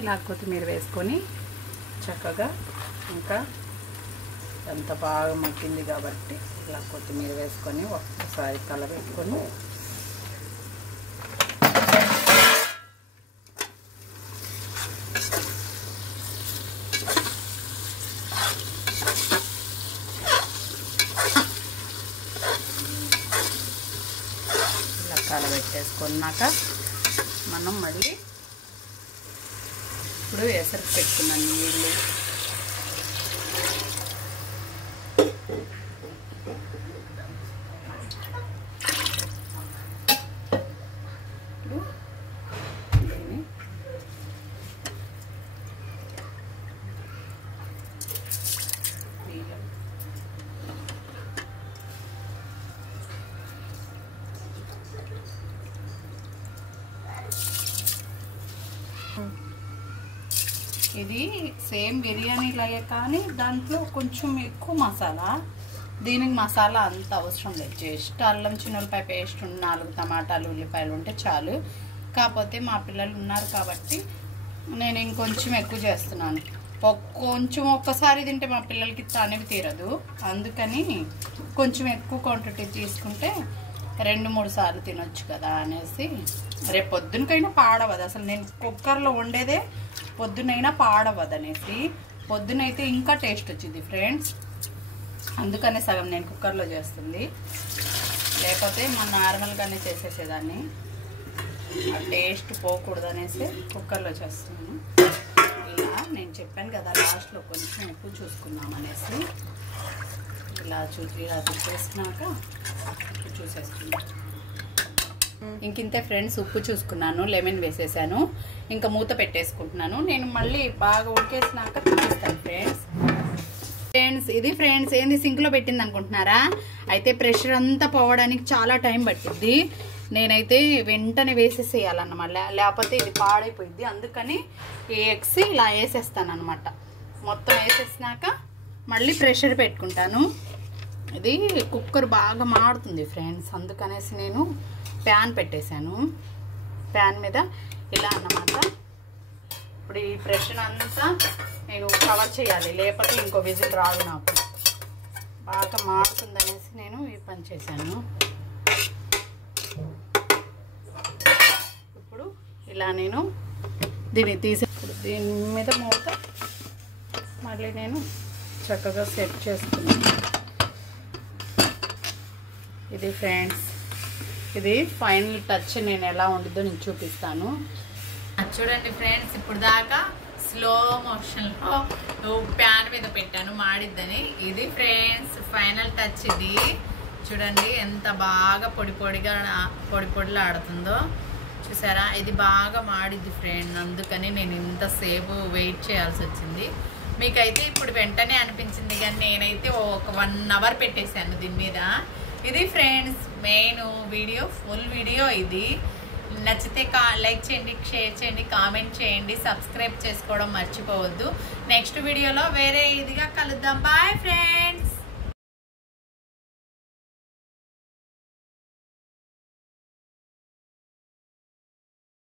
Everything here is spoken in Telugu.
ఇలా కొత్తిమీర వేసుకొని చక్కగా ఇంకా ఎంత బాగా మగ్గింది కాబట్టి ఇలా కొత్తిమీర వేసుకొని ఒక్కసారి కలబెట్టుకొని ఇలా కలబెట్టేసుకున్నాక మనం మళ్ళీ ఇప్పుడు ఎసరు పెట్టుకున్నాను నీళ్ళు ఇది సేమ్ బిర్యానీ లాగే కానీ దాంట్లో కొంచెం ఎక్కువ మసాలా దీనికి మసాలా అంత అవసరం లేదు జస్ట్ అల్లం చిన్నులపాయ పేస్ట్ 4 టమాటాలు ఉల్లిపాయలు ఉంటే చాలు కాకపోతే మా పిల్లలు ఉన్నారు కాబట్టి నేను ఇంకొంచెం ఎక్కువ చేస్తున్నాను కొంచెం ఒక్కసారి తింటే మా పిల్లలకి తనివి తీరదు అందుకని కొంచెం ఎక్కువ క్వాంటిటీ తీసుకుంటే 2-3 సార్లు తినొచ్చు కదా అనేసి రేపు పొద్దునకైనా పాడవదు అసలు నేను కుక్కర్లో వండేదే పొద్దునైనా పాడవద్దు అనేసి పొద్దునైతే ఇంకా టేస్ట్ వచ్చింది ఫ్రెండ్స్ అందుకనే సగం నేను కుక్కర్లో చేస్తుంది లేకపోతే మనం నార్మల్గానే చేసేసేదాన్ని ఆ టేస్ట్ పోకూడదు అనేసి కుక్కర్లో చేస్తున్నాను ఇలా నేను చెప్పాను కదా లాస్ట్లో కొంచెం ఉప్పు చూసుకుందాం అనేసి ఇలా చూసేసినాక ఉప్పు చూసేస్తున్నాను ఇంకింతే ఫ్రెండ్స్ ఉప్పు చూసుకున్నాను లెమన్ వేసేసాను ఇంకా మూత పెట్టేసుకుంటున్నాను నేను మళ్ళీ బాగా ఉడికేసినాక చూపిస్తాను ఫ్రెండ్స్ ఇది ఫ్రెండ్స్ ఏంది సింక్లో పెట్టింది అనుకుంటున్నారా అయితే ప్రెషర్ అంతా పోవడానికి చాలా టైం పట్టింది నేనైతే వెంటనే వేసేసేయాలన్నమాట లేకపోతే ఇది పాడైపోయింది అందుకని ఈ ఎగ్స్ ఇలా వేసేస్తాను అనమాట మొత్తం వేసేసినాక మళ్ళీ ప్రెషర్ పెట్టుకుంటాను ఇది కుక్కర్ బాగా మాడుతుంది ఫ్రెండ్స్ అందుకనేసి నేను ప్యాన్ పెట్టేశాను ప్యాన్ మీద ఇలా అన్నమాట ఇప్పుడు ఈ ప్రెషర్ అంతా నేను కవర్ చేయాలి లేకపోతే ఇంకో విజిల్ రాదు నాకు బాగా మాడుతుందనేసి నేను ఈ పని చేశాను ఇప్పుడు ఇలా నేను దీన్ని దీని మీద మూత మళ్ళీ నేను చక్కగా సెట్ చేసుకున్నాను ఇది ఫ్రెండ్స్ ఇది ఫైనల్ టచ్ నేను ఎలా ఉండిద్దో నేను చూపిస్తాను చూడండి ఫ్రెండ్స్ ఇప్పుడు దాకా స్లో మోషన్లో ప్యాన్ మీద పెట్టాను మాడిద్దని ఇది ఫ్రెండ్స్ ఫైనల్ టచ్ ఇది చూడండి ఎంత బాగా పొడి పొడిలా ఆడుతుందో చూసారా ఇది బాగా మాడిద్ది ఫ్రెండ్ అందుకని నేను ఇంతసేపు వెయిట్ చేయాల్సి వచ్చింది మీకైతే ఇప్పుడు వెంటనే అనిపించింది కానీ నేనైతే ఒక 1 అవర్ పెట్టేశాను దీని మీద ఇది friends main video full video ఇది నచ్చితే లైక్ చేయండి షేర్ చేయండి కామెంట్ చేయండి సబ్స్క్రైబ్ చేసుకోవడం మర్చిపోవద్దు నెక్స్ట్ వీడియోలో వేరే ఇదిగా కలుద్దాం బాయ్ ఫ్రెండ్స్